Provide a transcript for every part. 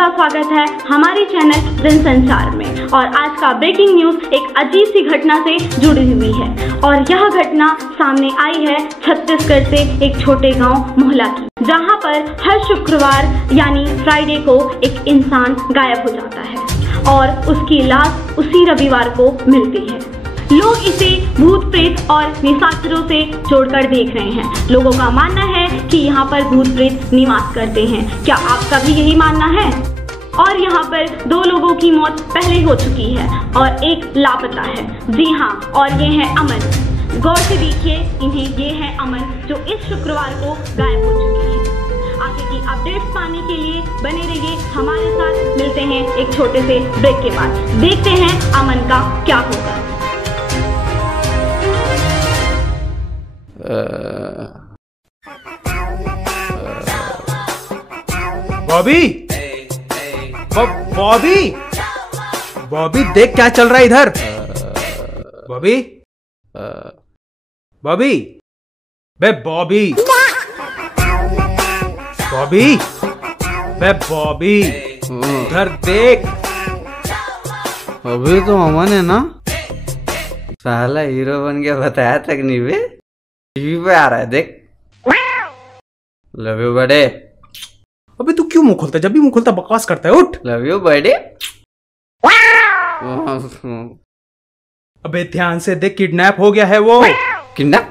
का स्वागत है हमारे चैनल जनसंचार में। और आज का ब्रेकिंग न्यूज एक अजीब सी घटना से जुड़ी हुई है और यह घटना सामने आई है छत्तीसगढ़ से एक छोटे गांव मोहला की, जहां पर हर शुक्रवार यानी फ्राइडे को एक इंसान गायब हो जाता है और उसकी लाश उसी रविवार को मिलती है। लोग इसे भूत प्रेत और निशाचरों से जोड़कर देख रहे हैं। लोगों का मानना है कि यहाँ पर भूत प्रेत निवास करते हैं। क्या आपका भी यही मानना है? और यहाँ पर 2 लोगों की मौत पहले हो चुकी है और एक लापता है। जी हाँ, और ये है अमन। गौर से देखिए इन्हें, ये है अमन जो इस शुक्रवार को गायब हो चुके हैं। आगे की अपडेट्स पाने के लिए बने रहिए हमारे साथ। मिलते हैं एक छोटे से ब्रेक के बाद, देखते हैं अमन का क्या होगा। बॉबी, बॉबी, बॉबी देख क्या चल रहा है इधर। बॉबी, बॉबी, बे बॉबी, बॉबी, बे बॉबी, इधर देख। अभी तो अमन है ना, साला हीरो बन गया, बताया तक नहीं बे। टीवी पे आ रहा है, देख। लव यू बड़े। अबे तू क्यों मुंह खोलता है? जब भी मुंह खोलता बकवास करता है। उठ। लव यू बड़े। अबे ध्यान से देख, किडनैप हो गया है वो। किडनैप?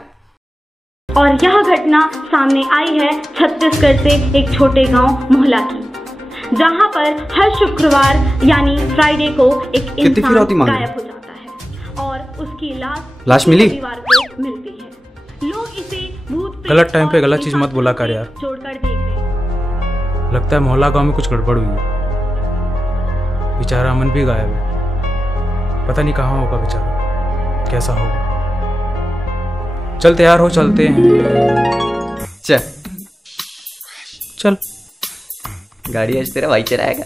और यह घटना सामने आई है छत्तीसगढ़ से एक छोटे गांव मोहला की, जहां पर हर शुक्रवार यानी फ्राइडे को एक इंसान गायब हो जाता है और उसकी लाश मिली रविवार को मिलती है। लोग इसे भूत गलत टाइम पे गलत चीज मत बोला कर यार। जोड़कर देख रहे हैं। लगता है मोहल्ला गांव में कुछ गड़बड़ हुई है। बेचारा अमन भी गायब है, पता नहीं कहाँ होगा बेचारा, कैसा होगा। चल तैयार हो, चलते हैं। चल। गाड़ी आज तेरा भाई चलाएगा।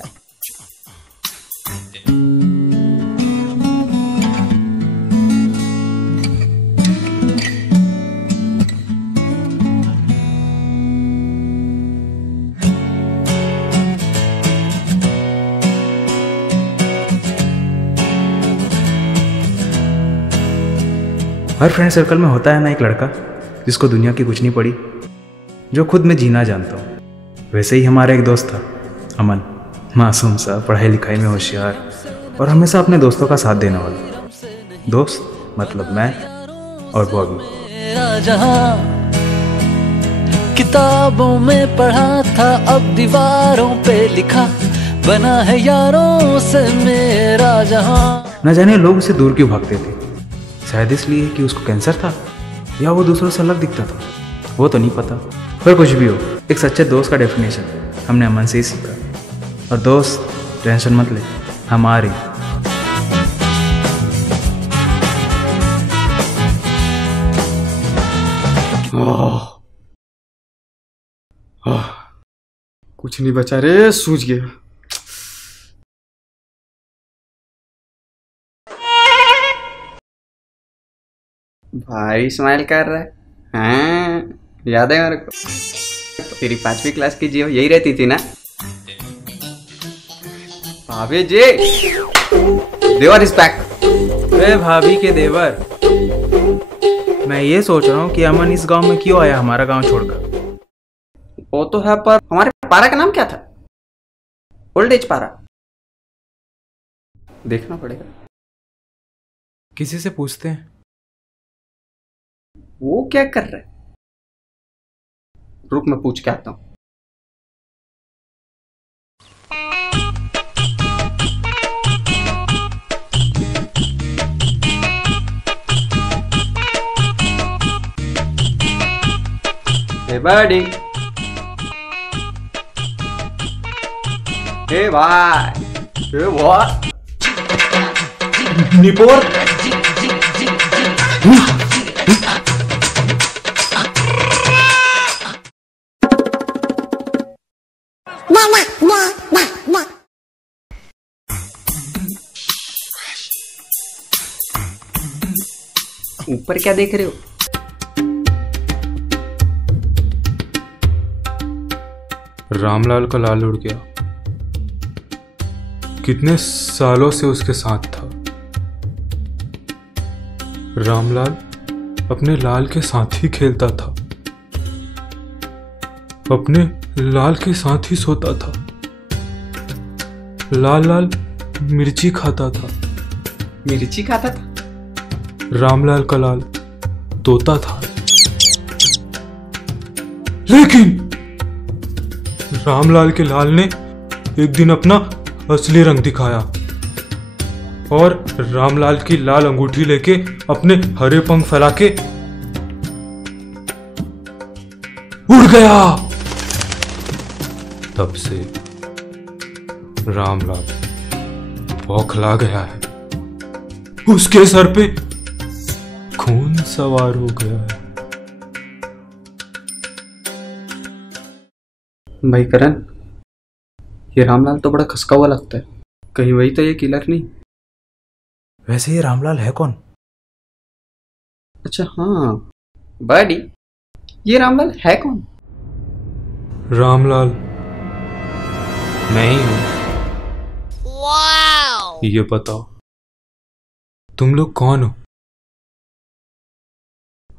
हर फ्रेंड सर्कल में होता है ना एक लड़का जिसको दुनिया की कुछ नहीं पड़ी, जो खुद में जीना जानता हूँ। वैसे ही हमारा एक दोस्त था अमन, मासूम सा, पढ़ाई लिखाई में होशियार और हमेशा अपने दोस्तों का साथ देने वाला। दोस्त मतलब मैं और बॉबी। किताबों में पढ़ा था, अब दीवारों पे लिखा, बना है यारों से मेरा जहां। न जाने लोग उसे दूर क्यों भागते थे, शायद इसलिए कि उसको कैंसर था या वो दूसरों से अलग दिखता था, वो तो नहीं पता। पर कुछ भी हो, एक सच्चे दोस्त का डेफिनेशन हमने अमन से ही सीखा। और दोस्त टेंशन मत ले, हमारी। कुछ नहीं बचा रे, सूझ गया। भाई स्माइल कर रहा है। हाँ, याद है मेरे को, तेरी 5वीं क्लास की जियो यही रहती थी ना। भाभी जी, देवर इज बैक। अरे भाभी के देवर, मैं ये सोच रहा हूँ कि अमन इस गांव में क्यों आया, हमारा गांव छोड़कर। वो तो है, पर हमारे पारा का नाम क्या था? ओल्ड एज पारा। देखना पड़ेगा, किसी से पूछते हैं। वो क्या कर रहा है? रुक, मैं पूछ के आता हूं। Hey buddy, hey भाई, hey what? निपोर। ऊपर क्या देख रहे हो? रामलाल का लाल उड़ गया। कितने सालों से उसके साथ था। रामलाल अपने लाल के साथ ही खेलता था, अपने लाल के साथ ही सोता था। लाल लाल मिर्ची खाता था। मिर्ची खाता था? रामलाल का लाल तोता था। लेकिन रामलाल के लाल ने एक दिन अपना असली रंग दिखाया और रामलाल की लाल अंगूठी लेके अपने हरे पंख फैला के उड़ गया। तब से रामलाल बौखला गया है। उसके सर पे खून सवार हो गया है। भाई करण, ये रामलाल तो बड़ा खसका हुआ लगता है। कहीं वही तो ये किलर नहीं? वैसे ये रामलाल है कौन? अच्छा हाँ बड़ी, ये रामलाल है कौन? रामलाल मैं ही हूं। ये बताओ तुम लोग कौन हो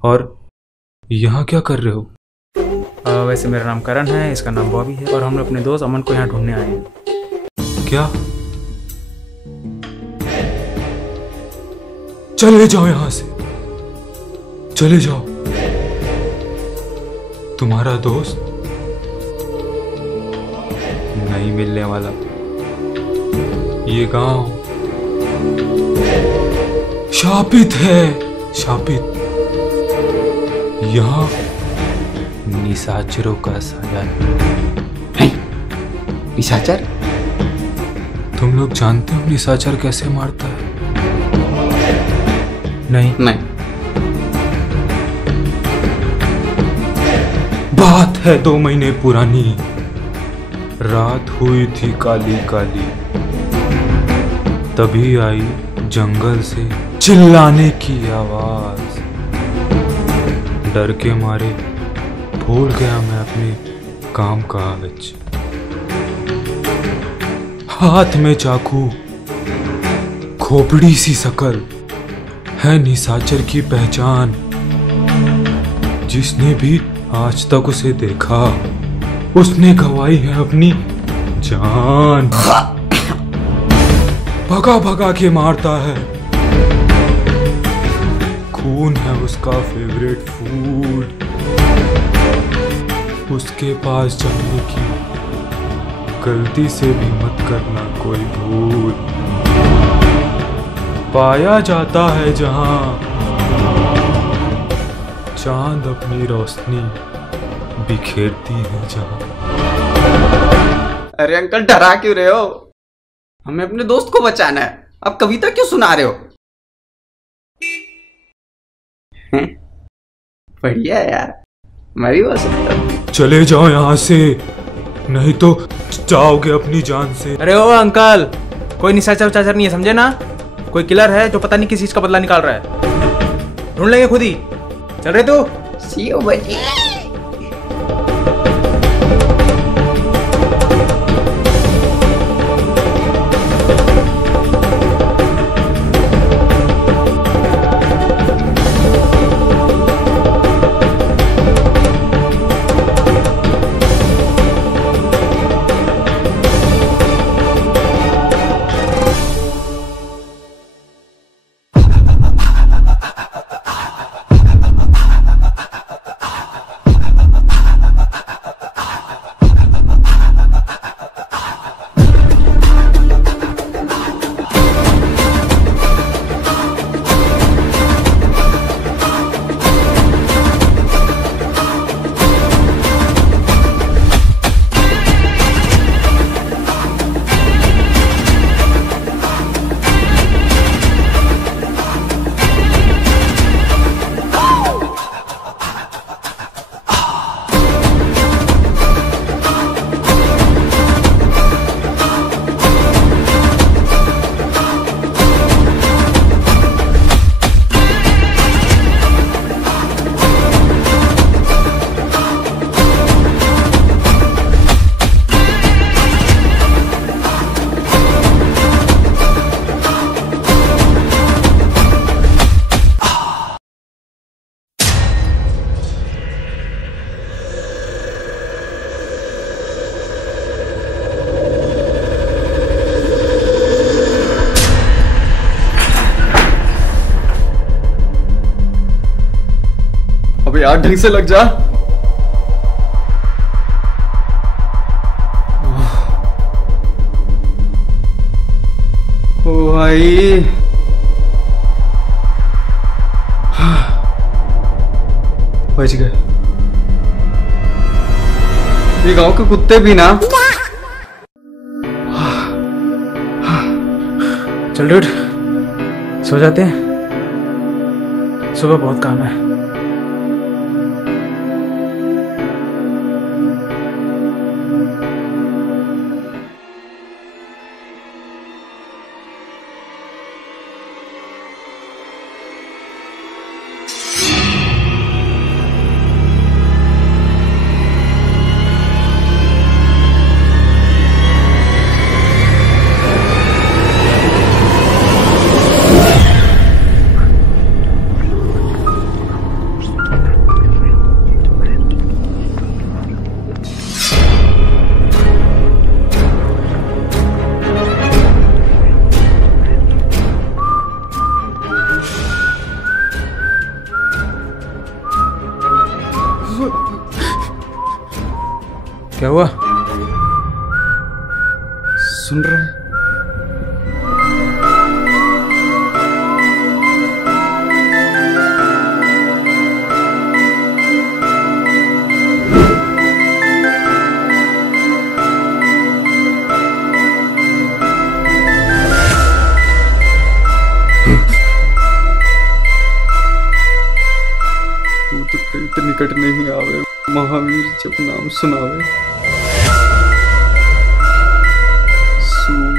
और यहाँ क्या कर रहे हो? वैसे मेरा नाम करण है, इसका नाम बॉबी है और हम अपने दोस्त अमन को यहाँ ढूंढने आए हैं। क्या? चले जाओ यहां से, चले जाओ। तुम्हारा दोस्त नहीं मिलने वाला। ये गांव शापित है, शापित। यहाँ निशाचरों का साया है। निशाचर? तुम लोग जानते हो निशाचर कैसे मारता है? नहीं। बात है 2 महीने पुरानी। रात हुई थी काली काली, तभी आई जंगल से चिल्लाने की आवाज। डर के मारे भूल गया मैं अपने काम काज। हाथ में चाकू, खोपड़ी सी शकल है निशाचर की पहचान। जिसने भी आज तक उसे देखा उसने गंवाई है अपनी जान। भगा भगा के मारता है। खून है उसका फेवरेट फूड। उसके पास जाने की गलती से भी मत करना कोई भूल। पाया जाता है जहां चांद अपनी रोशनी बिखेरती है जहां। अरे अंकल डरा क्यों रहे हो? हमें अपने दोस्त को बचाना है। अब कविता क्यों सुना रहे हो? बढ़िया यार, मैं भी बोल सकता हूँ। चले जाओ यहाँ से, नहीं तो जाओगे अपनी जान से। अरे ओ अंकल, कोई निशाचर उचाचर नहीं है, समझे ना? कोई किलर है जो पता नहीं किस चीज का बदला निकाल रहा है। ढूंढ लेंगे खुद ही। चल रहे तू? सी यू बची। यार, ढंग से लग जा। ओ भाई, बच गए। ये गांव के कुत्ते भी ना। चल डूड, सो जाते हैं, सुबह बहुत काम है। क्या हुआ? सुन रहे हैं? तू तो प्रेत निकट नहीं आवे, महावीर जब नाम सुनावे।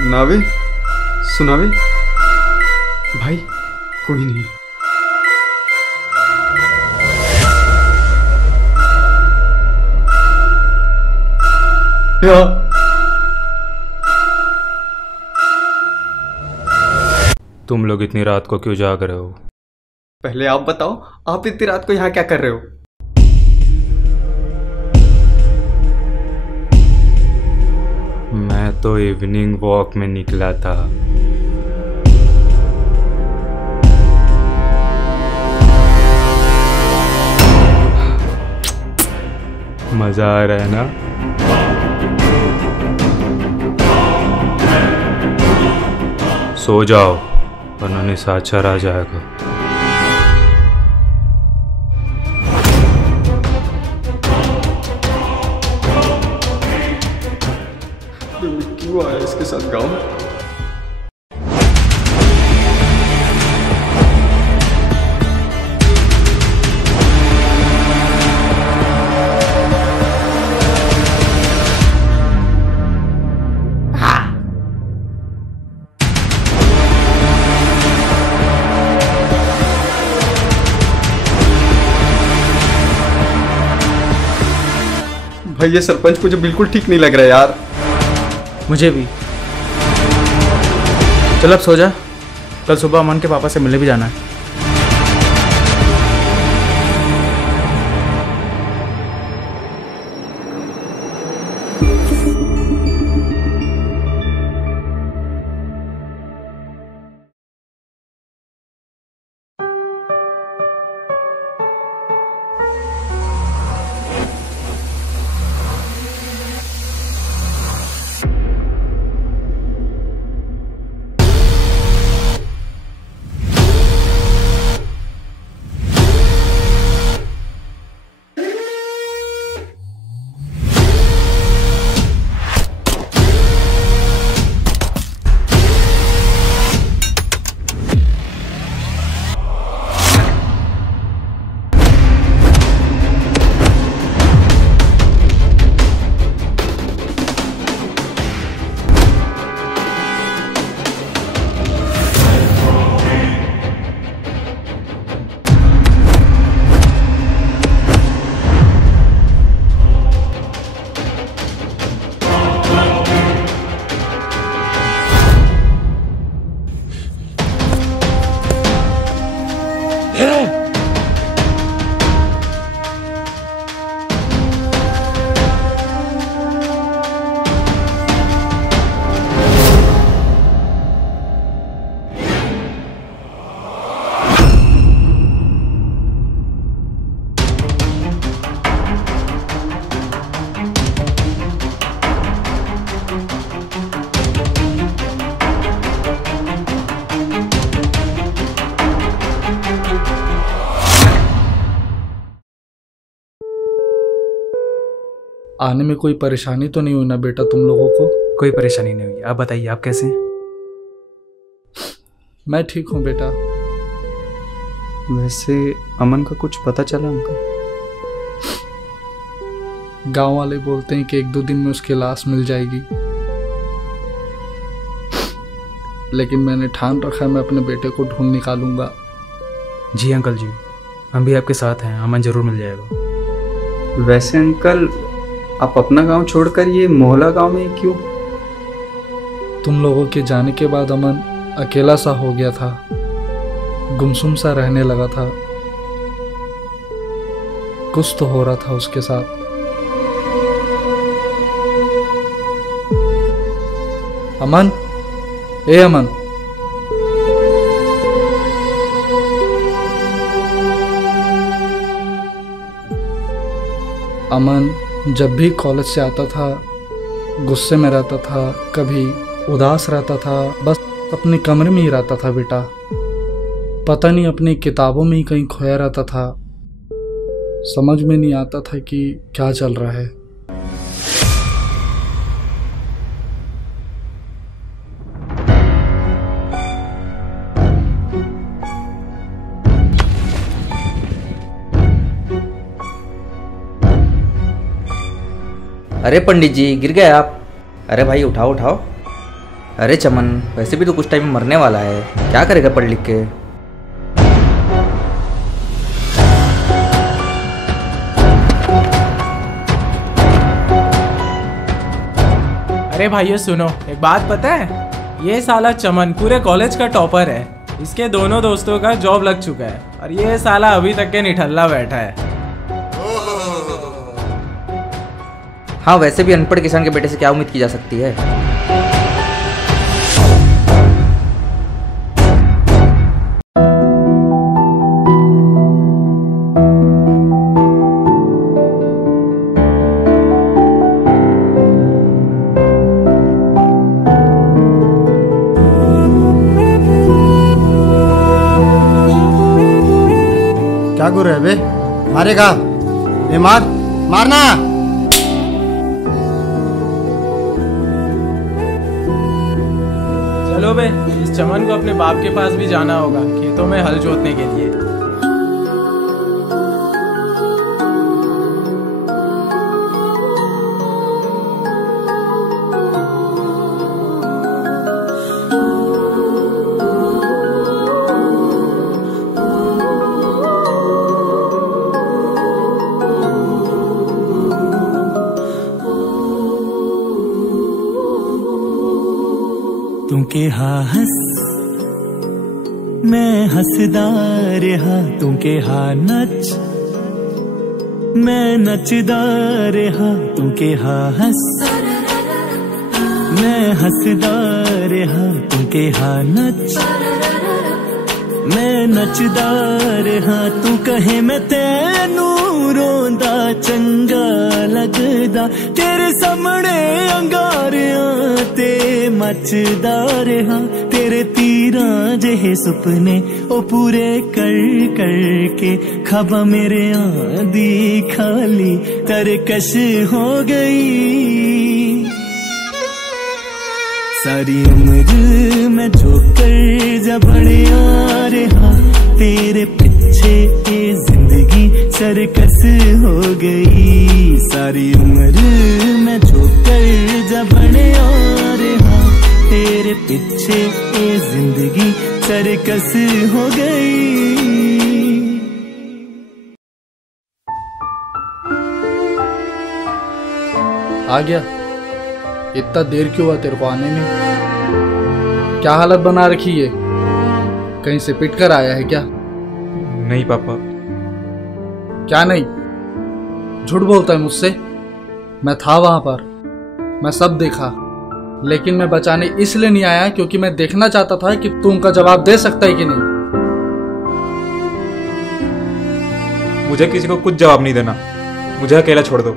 सुनावे सुनावे भाई, कोई नहीं। तुम लोग इतनी रात को क्यों जाग रहे हो? पहले आप बताओ, आप इतनी रात को यहाँ क्या कर रहे हो? मैं तो इवनिंग वॉक में निकला था। मजा आ रहा है ना? सो जाओ वरना निशाचर आ जाएगा। क्यों आया इसके साथ गाँव? भाई ये सरपंच मुझे बिल्कुल ठीक नहीं लग रहा है यार। मुझे भी। चल अब सो जा, कल सुबह अमन के पापा से मिलने भी जाना है। आने में कोई परेशानी तो नहीं हुई ना बेटा तुम लोगों को? कोई परेशानी नहीं हुई। आप बताइए, आप कैसे हैं? मैं ठीक हूँ बेटा। वैसे अमन का कुछ पता चला अंकल? गांव वाले बोलते हैं कि 1-2 दिन में उसकी लाश मिल जाएगी, लेकिन मैंने ठान रखा है मैं अपने बेटे को ढूंढ निकालूंगा। जी अंकल जी, हम भी आपके साथ हैं। अमन जरूर मिल जाएगा। वैसे अंकल, आप अपना गांव छोड़कर ये मोहल्ला गांव में क्यों? तुम लोगों के जाने के बाद अमन अकेला सा हो गया था, गुमसुम सा रहने लगा था। कुछ तो हो रहा था उसके साथ। अमन, ए अमन, अमन जब भी कॉलेज से आता था गुस्से में रहता था, कभी उदास रहता था, बस अपने कमरे में ही रहता था बेटा। पता नहीं अपनी किताबों में ही कहीं खोया रहता था। समझ में नहीं आता था कि क्या चल रहा है। अरे पंडित जी, गिर गए आप? अरे भाई उठाओ उठाओ। अरे चमन, वैसे भी तो कुछ टाइम में मरने वाला है, क्या करेगा पढ़ लिख के? अरे भाइयों सुनो, एक बात पता है? ये साला चमन पूरे कॉलेज का टॉपर है। इसके दोनों दोस्तों का जॉब लग चुका है और ये साला अभी तक के निठल्ला बैठा है। हाँ, वैसे भी अनपढ़ किसान के बेटे से क्या उम्मीद की जा सकती है? क्या गुरु है बे? मारेगा? ए मार, मारना। चलो बे, इस चमन को अपने बाप के पास भी जाना होगा, खेतों में हल जोतने के लिए। तू के हाँ हंस मैं हंसदार हाँ, तू के हाँ नच मैं नचदार हाँ, तू के हाँ हंस मैं हंसदार हाँ, तू के हाँ नच मैं नचदार हाँ। तू कहे मैं तेनू रोंदा चंगा लगदा, तेरे सामने अंगारियां ते मचदार हाँ। तेरे तीरां जेहे सुपने ओ पूरे कर कर के ख्वाबा मेरे आंधी खाली तरकश हो गई। सारी उम्र मैं जोकर जा बढ़िया रहा, तेरे पीछे ये जिंदगी सरकस हो गई। सारी उम्र मैं जोकर जा बढ़िया रहा, तेरे पीछे ये जिंदगी सरकस हो गई। आ गया? इतना देर क्यों हुआ तेरे को आने में? क्या हालत बना रखी है? कहीं से पिट कर आया है क्या? नहीं पापा। क्या नहीं? झूठ बोलता है मुझसे? मैं था वहां पर, मैं सब देखा, लेकिन मैं बचाने इसलिए नहीं आया क्योंकि मैं देखना चाहता था कि तू उनका जवाब दे सकता है कि नहीं। मुझे किसी को कुछ जवाब नहीं देना, मुझे अकेला छोड़ दो।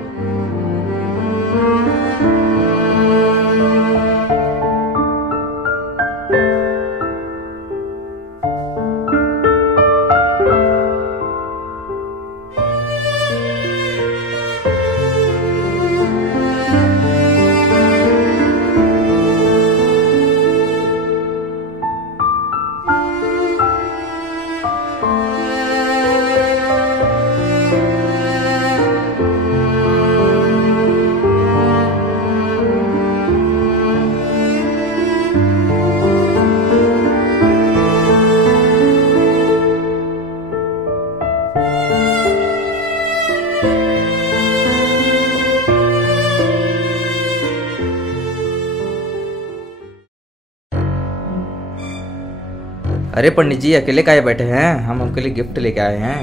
अरे पंडित जी अकेले काहे बैठे हैं, हम उनके लिए गिफ्ट लेके आए हैं।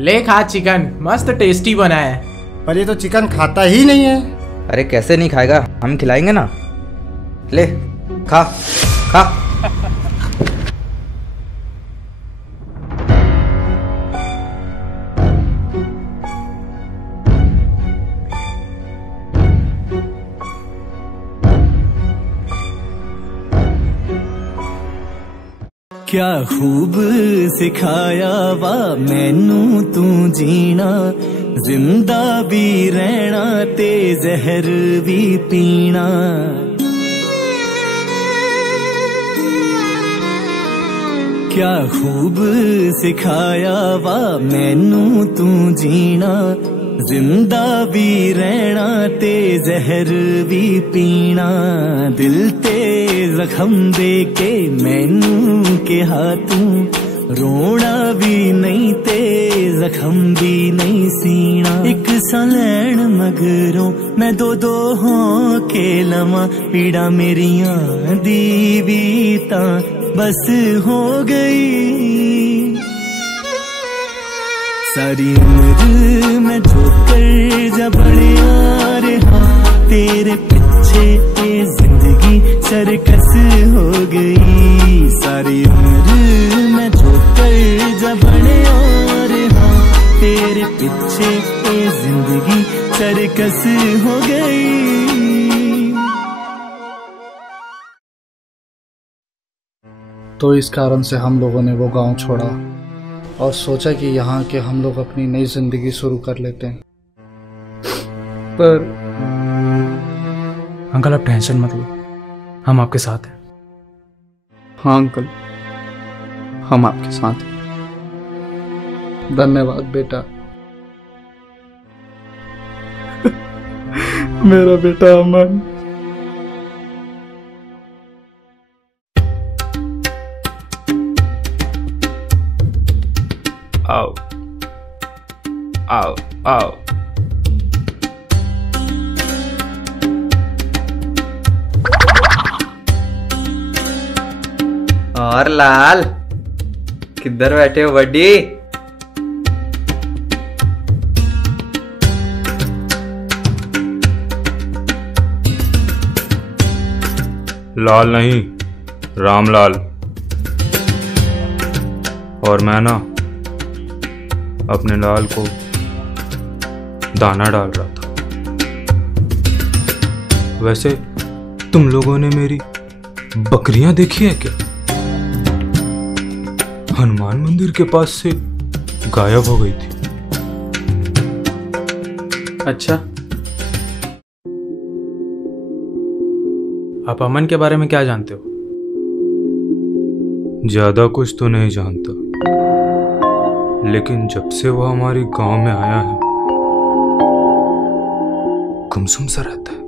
ले खा चिकन, मस्त टेस्टी बना है। पर ये तो चिकन खाता ही नहीं है। अरे कैसे नहीं खाएगा, हम खिलाएंगे ना। ले खा खा। क्या खूब सिखाया वा मैनू तू जीना, जिंदा भी रहना ते जहर भी पीना। क्या खूब सिखाया वा मैनू तू जीना, जिंदा भी रहना ते जहर भी पीना। दिल ते जख्म दे के मैनू कहा तू, रोना भी नहीं ते जख्म भी नहीं सीना। एक सा लैन मगरों मैं दो दो हों के लवा, पीड़ा मेरिया दी भी तां बस हो गई। सारी उम्र मैं ठोकर जब बढ़िया रहा, तेरे पीछे ये जिंदगी सरकस हो गई। सारी उम्र मैं ठोकर जब बढ़िया रहा, तेरे पीछे ये जिंदगी सरकस हो गई। तो इस कारण से हम लोगों ने वो गांव छोड़ा और सोचा कि यहाँ के हम लोग अपनी नई जिंदगी शुरू कर लेते हैं। पर अंकल आप टेंशन मत लो, हम आपके साथ हैं। हाँ अंकल, हम आपके साथ हैं। धन्यवाद बेटा। मेरा बेटा अमन। आओ आओ आओ। और लाल किधर बैठे हो बड्डी? लाल नहीं, रामलाल। और मैं ना अपने लाल को दाना डाल रहा था। वैसे तुम लोगों ने मेरी बकरियां देखी है क्या? हनुमान मंदिर के पास से गायब हो गई थी। अच्छा, आप अमन के बारे में क्या जानते हो? ज्यादा कुछ तो नहीं जानता, लेकिन जब से वो हमारे गांव में आया है गुमसुम सा रहता है।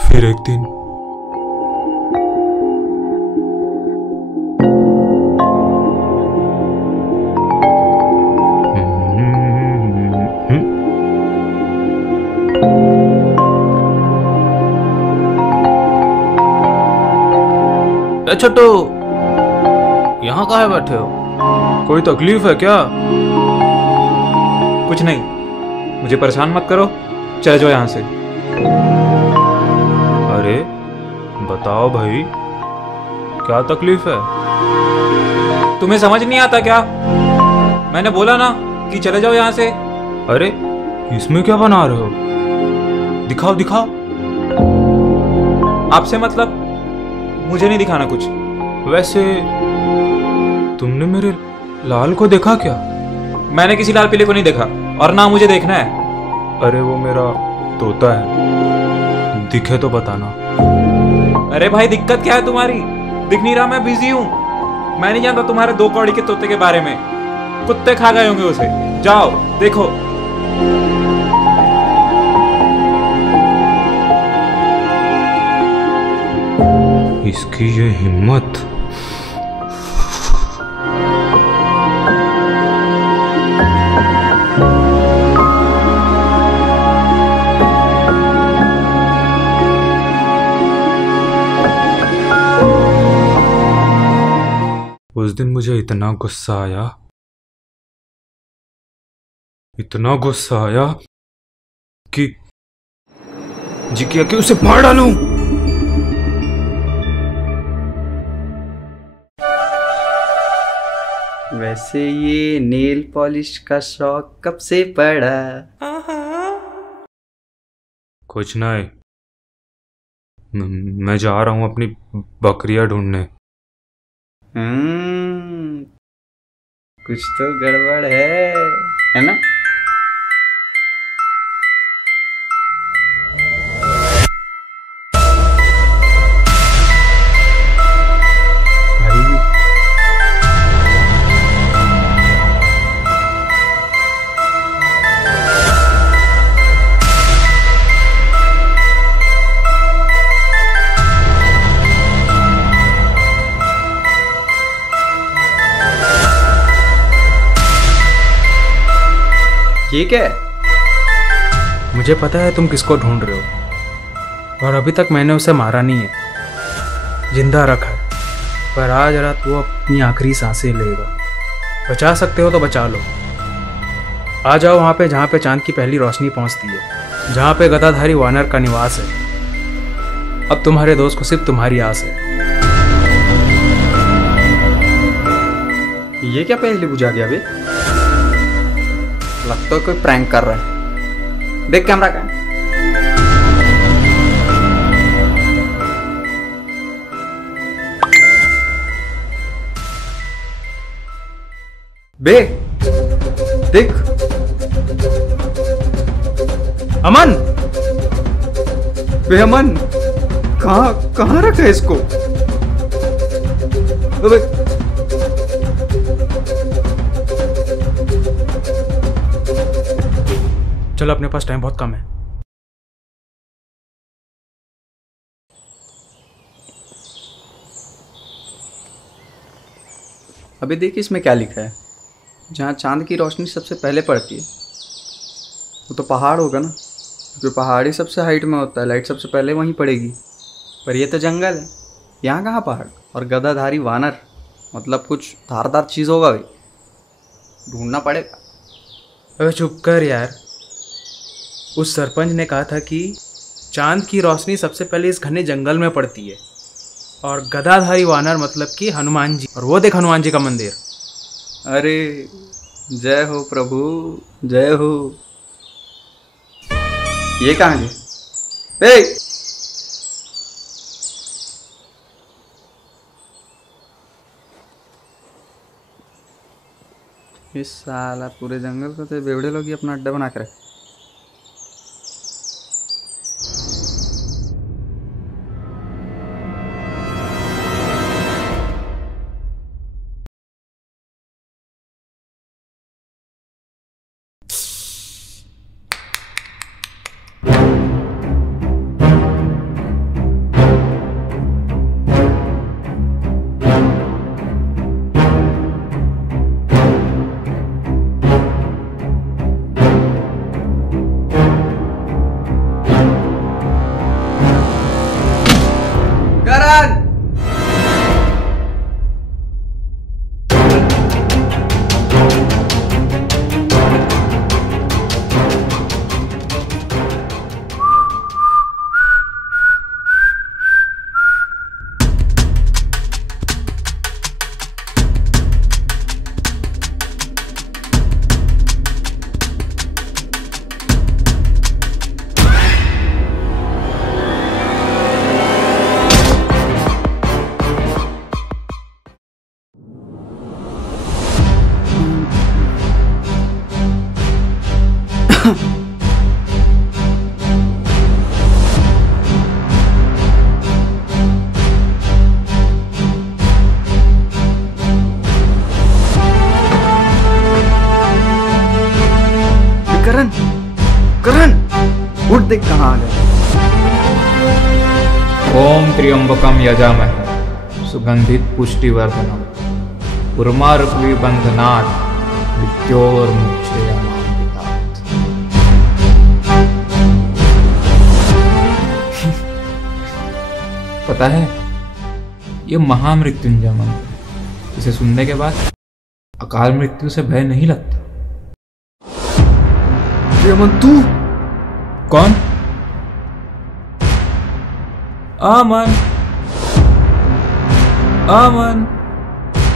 फिर एक दिन छोटू, यहाँ काहे बैठे हो? कोई तकलीफ है क्या? कुछ नहीं, मुझे परेशान मत करो, चले जाओ यहाँ से। अरे बताओ भाई, क्या तकलीफ है? तुम्हें समझ नहीं आता क्या? मैंने बोला ना कि चले जाओ यहाँ से। अरे इसमें क्या बना रहे हो? दिखाओ दिखाओ। आपसे मतलब मुझे नहीं दिखाना कुछ। वैसे तुमने मेरे लाल को देखा क्या? मैंने किसी लाल पीले को नहीं देखा और ना मुझे देखना है। अरे वो मेरा तोता है, दिखे तो बताना। अरे भाई दिक्कत क्या है तुम्हारी? दिख नहीं रहा? मैं बिजी हूँ। मैं नहीं जानता तुम्हारे 2 कौड़ी के तोते के बारे में। कुत्ते खा गए होंगे उसे। जाओ देखो। इसकी ये हिम्मत। उस दिन मुझे इतना गुस्सा आया कि जी किया कि उसे मार डालूं। वैसे ये नेल पॉलिश का शौक कब से पड़ा? कुछ नहीं, मैं जा रहा हूं अपनी बकरियां ढूंढने। कुछ तो गड़बड़ है ना? ये क्या है? मुझे पता है तुम किसको ढूंढ रहे हो, और अभी तक मैंने उसे मारा नहीं है, जिंदा रखा है। पर आज रात वो अपनी आखिरी सांसें लेगा। बचा सकते हो तो बचा लो। आ जाओ वहाँ पे जहाँ पे चांद की पहली रोशनी पहुँचती है, जहाँ पे गदाधारी वानर का निवास है। अब तुम्हारे दोस्त को सिर्फ तुम्हारी आस है। ये क्या पहले बुझा गया बे? लगता है कोई प्रैंक कर रहा है। देख कैमरा का। बे देख, अमन, बे अमन, कहाँ रखा है इसको? अबे चलो, अपने पास टाइम बहुत कम है। अबे देख इसमें क्या लिखा है। जहाँ चांद की रोशनी सबसे पहले पड़ती है वो तो पहाड़ होगा ना, क्योंकि पहाड़ ही सबसे हाइट में होता है, लाइट सबसे पहले वहीं पड़ेगी। पर ये तो जंगल है, यहाँ कहाँ पहाड़? और गदाधारी वानर, मतलब कुछ धारदार चीज़ होगा भाई, ढूंढना पड़ेगा। अबे चुप कर यार। उस सरपंच ने कहा था कि चांद की रोशनी सबसे पहले इस घने जंगल में पड़ती है, और गदाधारी वानर मतलब कि हनुमान जी। और वो देख हनुमान जी का मंदिर। अरे जय हो प्रभु, जय हो। ये कहाँ गए? इस साला पूरे जंगल को तो बेवड़े लोग ही अपना अड्डा बना के रखे। करण उठ, देख कहाँ आ गए। ओम त्र्यंबकम यजामहे सुगंधित पुष्टिवर्धनम उर्मारुकविबंधनात् मृत्योर्मुक्षेयमामृतात्। पता है ये महामृत्युंजय मंत्र, इसे सुनने के बाद अकाल मृत्यु से भय नहीं लगता। अमन तू? कौन? अमन, अमन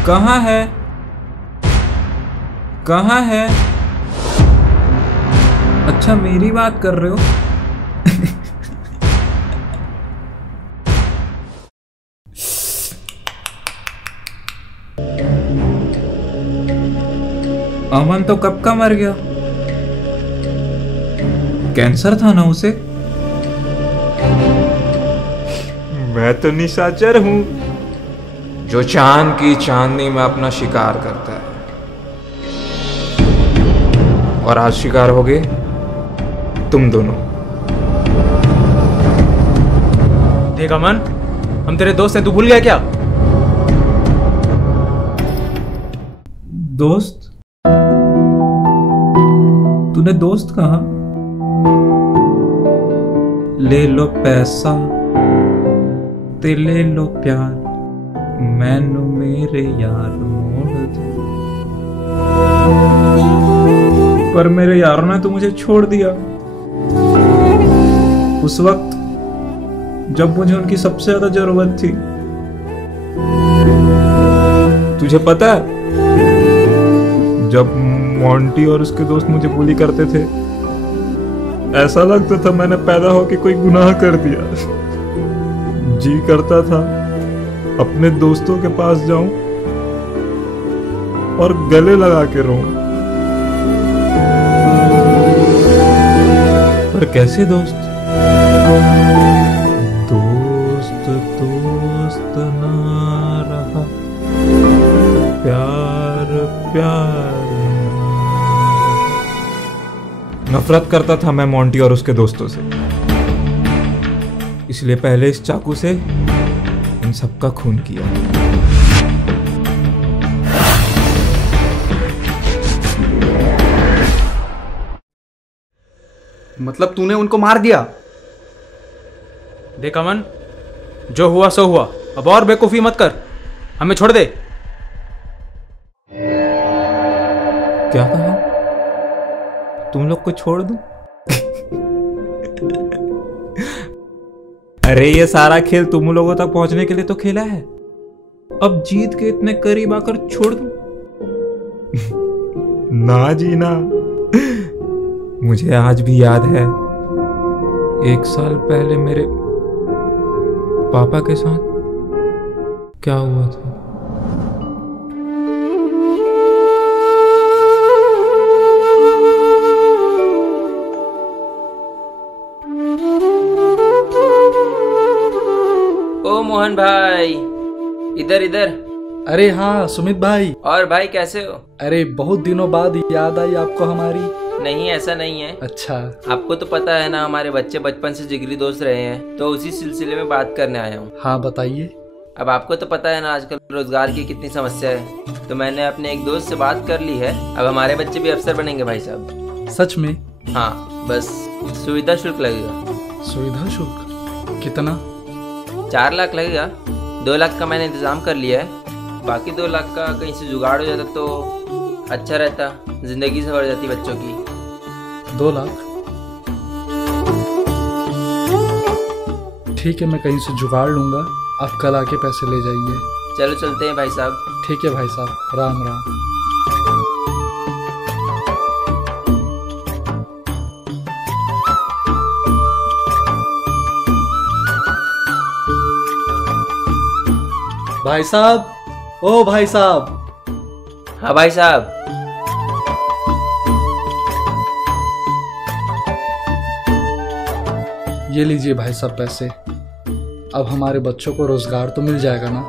कहाँ है? कहाँ है? अच्छा मेरी बात कर रहे हो? अमन तो कब का मर गया। कैंसर था ना उसे? मैं तो निशाचर हूं जो चांद की चांदनी में अपना शिकार करता है, और आज शिकार हो गए तुम दोनों। देख अमन, हम तेरे दोस्त हैं, तू भूल गया क्या? दोस्त? तूने दोस्त कहा? ले लो पैसा ते ले लो प्यार, मैनू मेरे यार मोड़ दे। पर मेरे यारों ने तो मुझे छोड़ दिया उस वक्त जब मुझे उनकी सबसे ज्यादा जरूरत थी। तुझे पता है जब मोंटी और उसके दोस्त मुझे बुली करते थे, ऐसा लगता था मैंने पैदा होके कोई गुनाह कर दिया। जी करता था अपने दोस्तों के पास जाऊं और गले लगा के रहूं। पर कैसे दोस्त? दोस्त दोस्त ना रहा, प्यार प्यार। नफरत करता था मैं मोंटी और उसके दोस्तों से, इसलिए पहले इस चाकू से इन सबका खून किया। मतलब तूने उनको मार दिया? देख अमन, जो हुआ सो हुआ, अब और बेवकूफी मत कर, हमें छोड़ दे। क्या कहा? तुम लोग को छोड़ दूं? अरे ये सारा खेल तुम लोगों तक पहुंचने के लिए तो खेला है, अब जीत के इतने करीब आकर छोड़ दूं? ना जीना। मुझे आज भी याद है 1 साल पहले मेरे पापा के साथ क्या हुआ था। ओ मोहन भाई, इधर इधर। अरे हाँ सुमित भाई। और भाई कैसे हो? अरे बहुत दिनों बाद याद आई आपको हमारी। नहीं ऐसा नहीं है। अच्छा। आपको तो पता है ना, हमारे बच्चे बचपन से जिगरी दोस्त रहे हैं, तो उसी सिलसिले में बात करने आया हूँ। हाँ बताइए। अब आपको तो पता है ना आजकल रोजगार की कितनी समस्या है, तो मैंने अपने एक दोस्त से बात कर ली है। अब हमारे बच्चे भी अफसर बनेंगे भाई साहब। सच में? हाँ, बस सुविधा शुल्क लगेगा। सुविधा शुल्क कितना? 4 लाख लगेगा। 2 लाख का मैंने इंतजाम कर लिया है, बाकी 2 लाख का कहीं से जुगाड़ हो जाता तो अच्छा रहता, जिंदगी सवर जाती बच्चों की। 2 लाख? ठीक है, मैं कहीं से जुगाड़ लूंगा, आप कल आके पैसे ले जाइए। चलो चलते हैं भाई साहब। ठीक है भाई साहब, राम राम। भाई साहब, ओ भाई साहब। हाँ भाई साहब। ये लीजिए भाई साहब पैसे। अब हमारे बच्चों को रोजगार तो मिल जाएगा ना?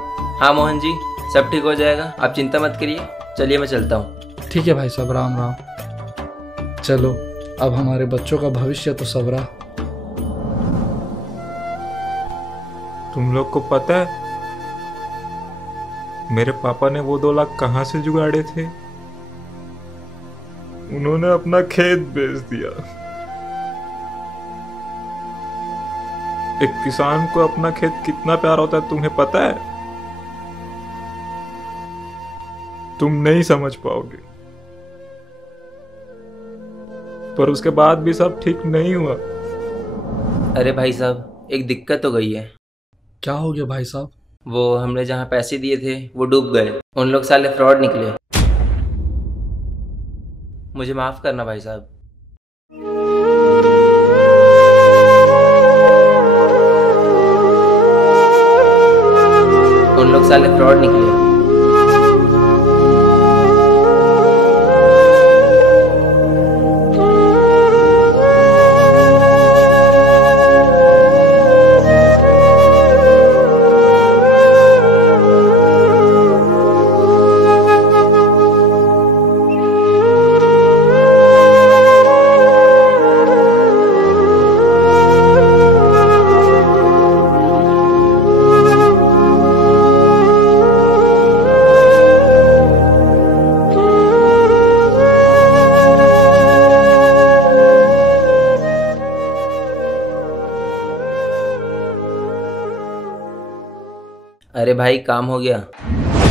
हाँ मोहन जी, सब ठीक हो जाएगा, आप चिंता मत करिए। चलिए मैं चलता हूँ। ठीक है भाई साहब, राम राम। चलो, अब हमारे बच्चों का भविष्य तो संवरा। तुम लोग को पता है मेरे पापा ने वो 2 लाख कहाँ से जुगाड़े थे? उन्होंने अपना खेत बेच दिया। एक किसान को अपना खेत कितना प्यारा होता है तुम्हें पता है? तुम नहीं समझ पाओगे। पर उसके बाद भी सब ठीक नहीं हुआ। अरे भाई साहब, एक दिक्कत हो गई है। क्या हो गया भाई साहब? वो हमने जहाँ पैसे दिए थे वो डूब गए। उन लोग साले फ्रॉड निकले। मुझे माफ करना भाई साहब। उन लोग साले फ्रॉड निकले। अरे भाई, काम हो गया।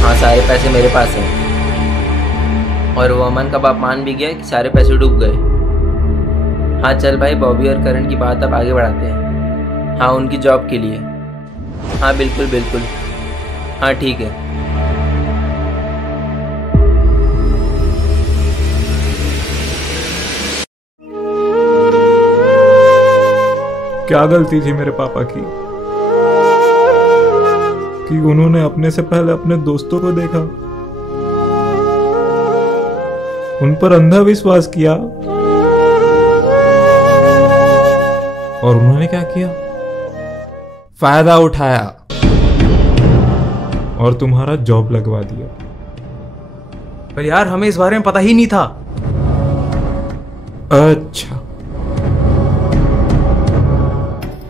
हाँ, सारे पैसे मेरे पास हैं। और वो अमन का बाप मान भी गया कि सारे पैसे डूब गए। हाँ चल भाई, बॉबी और करण की बात अब आगे बढ़ाते हैं। हाँ, उनकी जॉब के लिए। हाँ बिल्कुल बिल्कुल। हाँ ठीक है। क्या गलती थी मेरे पापा की कि उन्होंने अपने से पहले अपने दोस्तों को देखा, उन पर अंधा विश्वास किया, और उन्होंने क्या किया? फायदा उठाया और तुम्हारा जॉब लगवा दिया। पर यार, हमें इस बारे में पता ही नहीं था। अच्छा,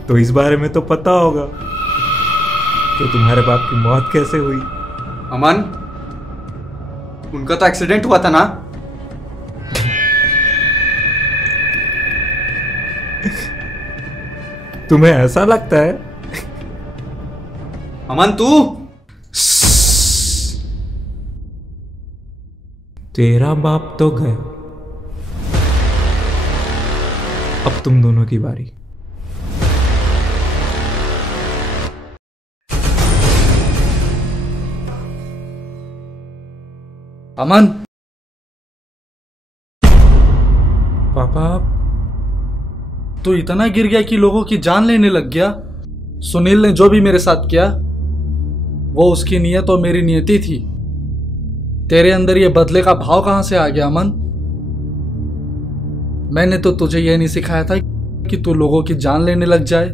तो इस बारे में तो पता होगा कि तुम्हारे बाप की मौत कैसे हुई। अमन, उनका तो एक्सीडेंट हुआ था ना? तुम्हें ऐसा लगता है? अमन तू? तेरा बाप तो गया, अब तुम दोनों की बारी। अमन, पापा, तू इतना गिर गया कि लोगों की जान लेने लग गया। सुनील ने जो भी मेरे साथ किया वो उसकी नीयत और मेरी नियति थी। तेरे अंदर ये बदले का भाव कहां से आ गया अमन? मैंने तो तुझे यह नहीं सिखाया था कि तू लोगों की जान लेने लग जाए।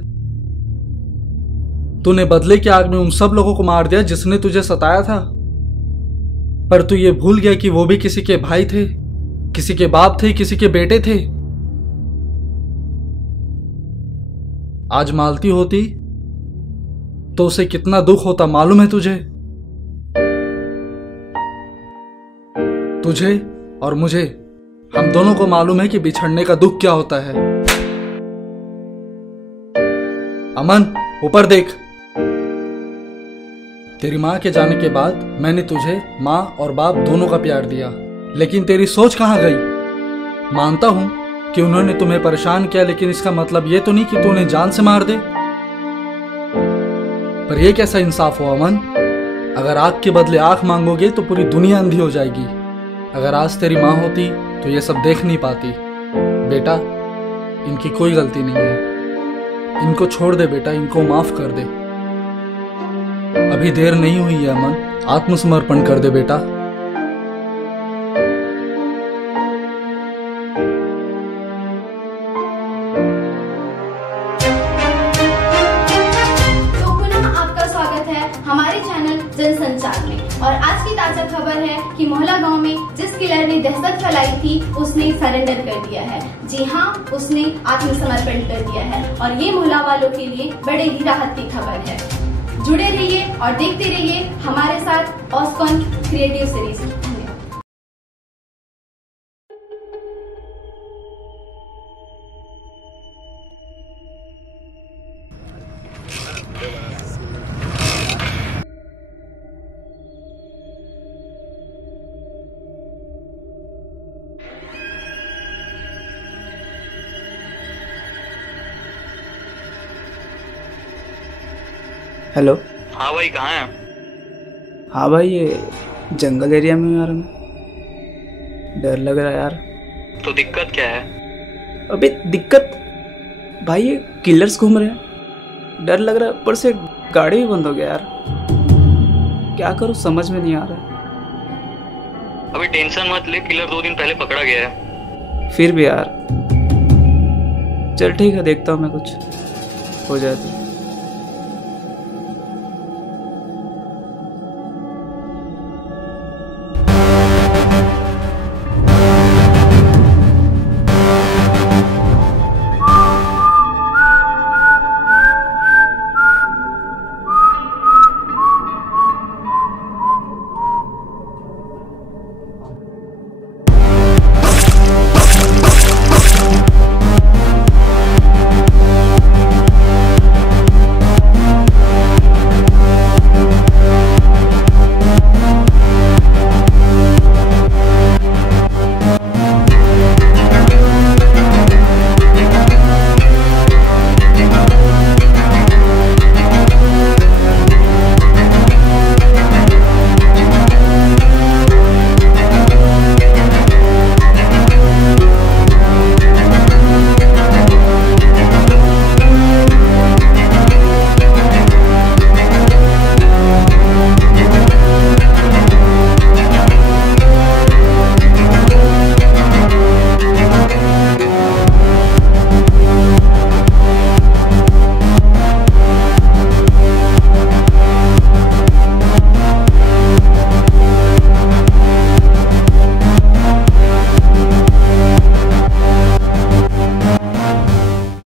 तूने बदले की आग में उन सब लोगों को मार दिया जिसने तुझे सताया था। पर तू ये भूल गया कि वो भी किसी के भाई थे, किसी के बाप थे, किसी के बेटे थे। आज मालती होती तो उसे कितना दुख होता मालूम है तुझे? तुझे और मुझे, हम दोनों को मालूम है कि बिछड़ने का दुख क्या होता है। अमन, ऊपर देख। तेरी माँ के जाने के बाद मैंने तुझे माँ और बाप दोनों का प्यार दिया, लेकिन तेरी सोच कहाँ गई? मानता हूं कि उन्होंने तुम्हें परेशान किया, लेकिन इसका मतलब ये तो नहीं कि तू उन्हें जान से मार दे। पर यह कैसा इंसाफ हो अमन? अगर आंख के बदले आंख मांगोगे तो पूरी दुनिया अंधी हो जाएगी। अगर आज तेरी माँ होती तो ये सब देख नहीं पाती। बेटा, इनकी कोई गलती नहीं है। इनको छोड़ दे बेटा, इनको माफ कर दे। अभी देर नहीं हुई है अमन, आत्मसमर्पण कर दे बेटा। तो पुनः आपका स्वागत है हमारे चैनल जनसंचार में। और आज की ताजा खबर है कि मोहला गांव में जिस किलर ने दहशत फैलाई थी उसने सरेंडर कर दिया है। जी हाँ, उसने आत्मसमर्पण कर दिया है और ये मोहला वालों के लिए बड़े ही राहत की खबर है। जुड़े रहिए और देखते रहिए हमारे साथ ऑस्कॉन क्रिएटिव सीरीज। हेलो। हाँ भाई कहाँ है? हाँ भाई ये जंगल एरिया में हूँ यार मैं। डर लग रहा है यार। तो दिक्कत क्या है? अबे दिक्कत भाई ये किलर्स घूम रहे हैं, डर लग रहा है। ऊपर से गाड़ी भी बंद हो गया यार, क्या करूँ समझ में नहीं आ रहा है। अभी टेंशन मत ले, किलर 2 दिन पहले पकड़ा गया है। फिर भी यार चल ठीक है, देखता हूँ मैं कुछ हो जाए तो।